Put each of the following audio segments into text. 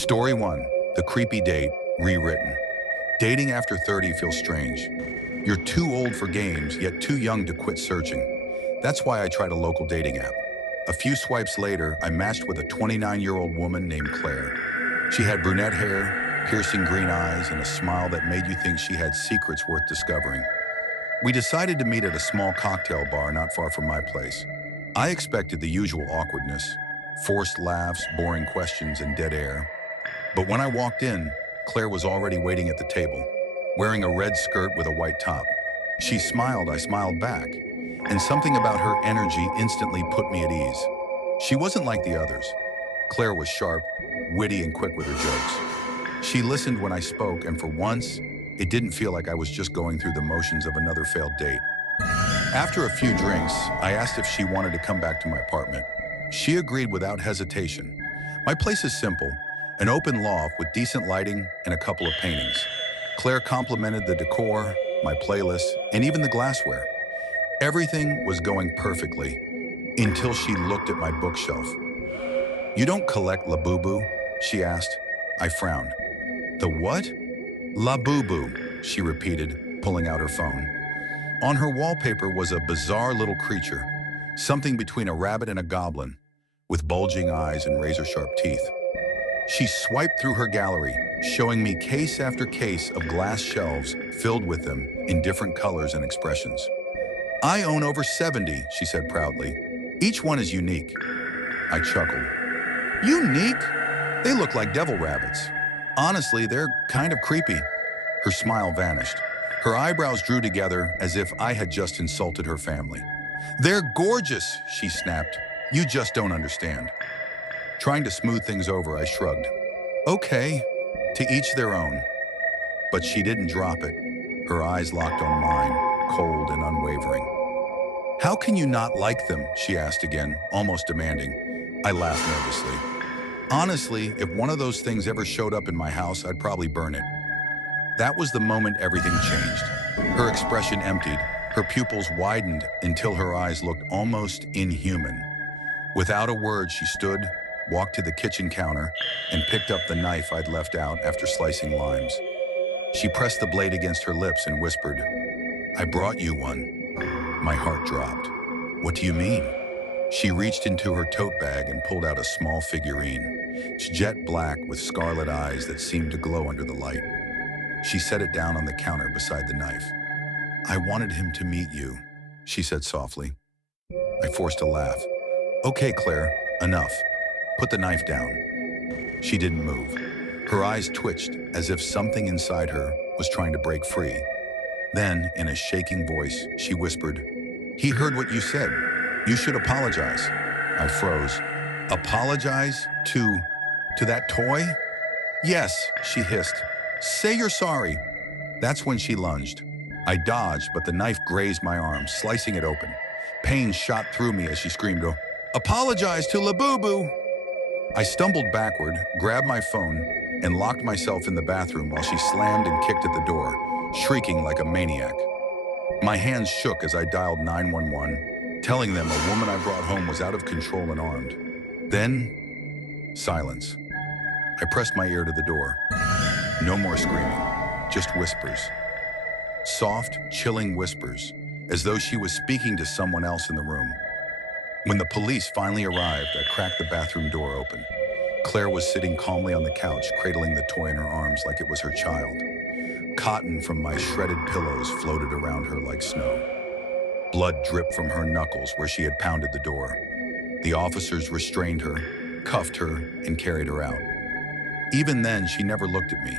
Story 1. The Creepy Date, rewritten. Dating after 30 feels strange. You're too old for games, yet too young to quit searching. That's why I tried a local dating app. A few swipes later, I matched with a 29-year-old woman named Claire. She had brunette hair, piercing green eyes, and a smile that made you think she had secrets worth discovering. We decided to meet at a small cocktail bar not far from my place. I expected the usual awkwardness, forced laughs, boring questions, and dead air. But when I walked in, Claire was already waiting at the table, wearing a red skirt with a white top. She smiled, I smiled back, and something about her energy instantly put me at ease. She wasn't like the others. Claire was sharp, witty, and quick with her jokes. She listened when I spoke, and for once, it didn't feel like I was just going through the motions of another failed date. After a few drinks, I asked if she wanted to come back to my apartment. She agreed without hesitation. My place is simple, an open loft with decent lighting and a couple of paintings. Claire complimented the decor, my playlist, and even the glassware. Everything was going perfectly until she looked at my bookshelf. "You don't collect Labubu?" she asked. I frowned. "The what?" "Labubu," she repeated, pulling out her phone. On her wallpaper was a bizarre little creature, something between a rabbit and a goblin, with bulging eyes and razor-sharp teeth. She swiped through her gallery, showing me case after case of glass shelves filled with them in different colors and expressions. "I own over 70, she said proudly. "Each one is unique." I chuckled. "Unique? They look like devil rabbits. Honestly, they're kind of creepy." Her smile vanished. Her eyebrows drew together as if I had just insulted her family. "They're gorgeous," she snapped. "You just don't understand." Trying to smooth things over, I shrugged. "Okay, to each their own." But she didn't drop it. Her eyes locked on mine, cold and unwavering. "How can you not like them?" she asked again, almost demanding. I laughed nervously. Honestly, if one of those things ever showed up in my house, I'd probably burn it. That was the moment everything changed. Her expression emptied, her pupils widened until her eyes looked almost inhuman. Without a word, she stood, walked to the kitchen counter, and picked up the knife I'd left out after slicing limes. She pressed the blade against her lips and whispered, "I brought you one." My heart dropped. "What do you mean?" She reached into her tote bag and pulled out a small figurine. It's jet black with scarlet eyes that seemed to glow under the light. She set it down on the counter beside the knife. "I wanted him to meet you," she said softly. I forced a laugh. "Okay, Claire, enough. Put the knife down." She didn't move. Her eyes twitched as if something inside her was trying to break free. Then, in a shaking voice, she whispered, "He heard what you said. You should apologize." I froze. "Apologize? To that toy?" "Yes," she hissed. "Say you're sorry." That's when she lunged. I dodged, but the knife grazed my arm, slicing it open. Pain shot through me as she screamed, "Apologize to Labubu!" I stumbled backward, grabbed my phone, and locked myself in the bathroom while she slammed and kicked at the door, shrieking like a maniac. My hands shook as I dialed 911, telling them a woman I brought home was out of control and armed. Then, silence. I pressed my ear to the door. No more screaming, just whispers. Soft, chilling whispers, as though she was speaking to someone else in the room. When the police finally arrived, I cracked the bathroom door open. Claire was sitting calmly on the couch, cradling the toy in her arms like it was her child. Cotton from my shredded pillows floated around her like snow. Blood dripped from her knuckles where she had pounded the door. The officers restrained her, cuffed her, and carried her out. Even then, she never looked at me.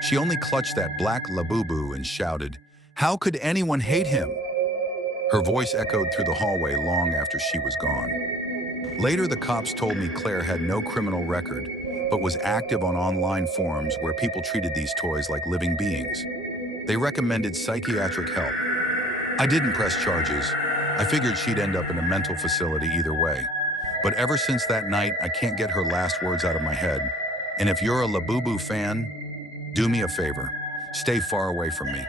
She only clutched that black Labubu and shouted, "How could anyone hate him?" Her voice echoed through the hallway long after she was gone. Later, the cops told me Claire had no criminal record, but was active on online forums where people treated these toys like living beings. They recommended psychiatric help. I didn't press charges. I figured she'd end up in a mental facility either way. But ever since that night, I can't get her last words out of my head. And if you're a Labubu fan, do me a favor. Stay far away from me.